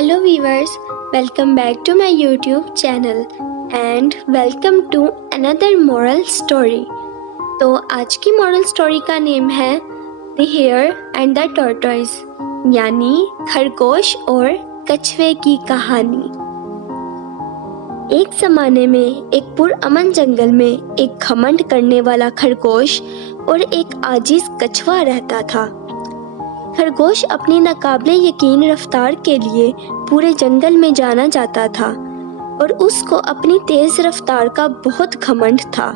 Hello viewers, welcome back to my YouTube channel and welcome to another moral story. तो आज की moral story का name है The Hare and the Tortoise, यानी खरगोश और कछुए की कहानी। एक ज़माने में एक पुरअमन जंगल में एक घमंड करने वाला खरगोश और एक आजिज़ कछुआ रहता था। खरगोश अपनी नाकाबिले यकीन रफ्तार के लिए पूरे जंगल में जाना जाता था और उसको अपनी तेज़ रफ्तार का बहुत घमंड था।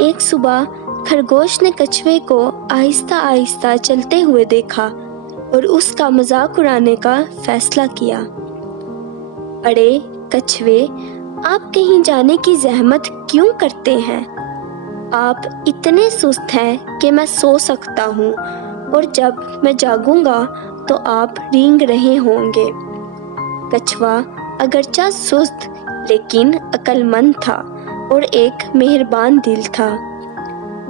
एक सुबह खरगोश ने कछुए को आहिस्ता आहिस्ता चलते हुए देखा और उसका मजाक उड़ाने का फैसला किया। अरे कछुए, आप कहीं जाने की जहमत क्यों करते हैं? आप इतने सुस्त हैं कि मैं सो सकता हूँ और जब मैं जागूंगा तो आप रेंग रहे होंगे। कछुआ अगरचा सुस्त लेकिन अक्लमंद था और एक मेहरबान दिल था।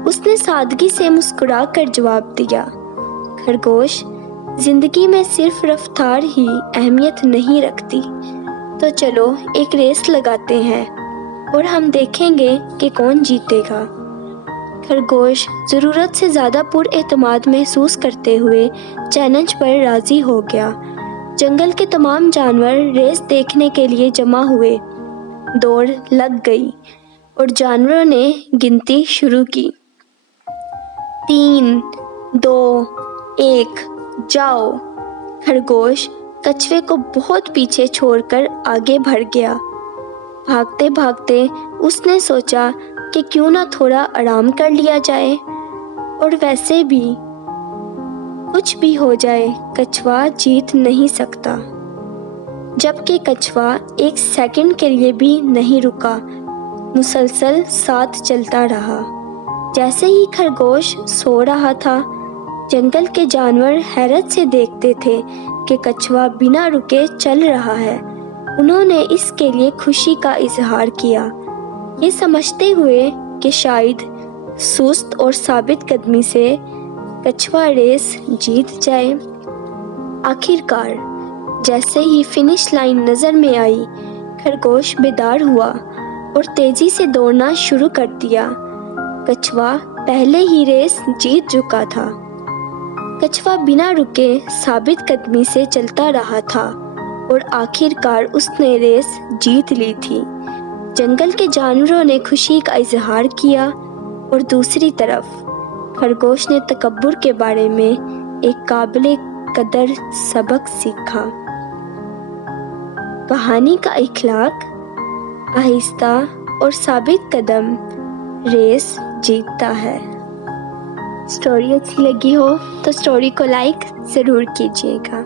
उसने सादगी से मुस्कुरा कर जवाब दिया, खरगोश, जिंदगी में सिर्फ रफ्तार ही अहमियत नहीं रखती, तो चलो एक रेस लगाते हैं और हम देखेंगे कि कौन जीतेगा। खरगोश ज़रूरत से ज़्यादा पुरएतमाद महसूस करते हुए चैलेंज पर राज़ी हो गया। जंगल के तमाम जानवर रेस देखने के लिए जमा हुए। दौड़ लग गई और जानवरों ने गिनती शुरू की। 3, 2, 1, जाओ। खरगोश कछुए को बहुत पीछे छोड़कर आगे बढ़ गया। भागते भागते उसने सोचा कि क्यों ना थोड़ा आराम कर लिया जाए, और वैसे भी कुछ भी हो जाए कछुआ जीत नहीं सकता। जबकि कछुआ एक सेकंड के लिए भी नहीं रुका, मुसलसल साथ चलता रहा। जैसे ही खरगोश सो रहा था, जंगल के जानवर हैरत से देखते थे कि कछुआ बिना रुके चल रहा है। उन्होंने इसके लिए खुशी का इजहार किया, ये समझते हुए कि शायद सुस्त और साबित कदमी से कछुआ रेस जीत जाए। आखिरकार जैसे ही फिनिश लाइन नज़र में आई, खरगोश बेदार हुआ और तेज़ी से दौड़ना शुरू कर दिया। कछुआ पहले ही रेस जीत चुका था। कछुआ बिना रुके साबित कदमी से चलता रहा था और आखिरकार उसने रेस जीत ली थी। जंगल के जानवरों ने खुशी का इजहार किया और दूसरी तरफ खरगोश ने तकब्बुर के बारे में एक काबिले कदर सबक सीखा। कहानी का इखलाक, आहिस्ता और साबित कदम रेस जीतता है। स्टोरी अच्छी लगी हो तो स्टोरी को लाइक ज़रूर कीजिएगा।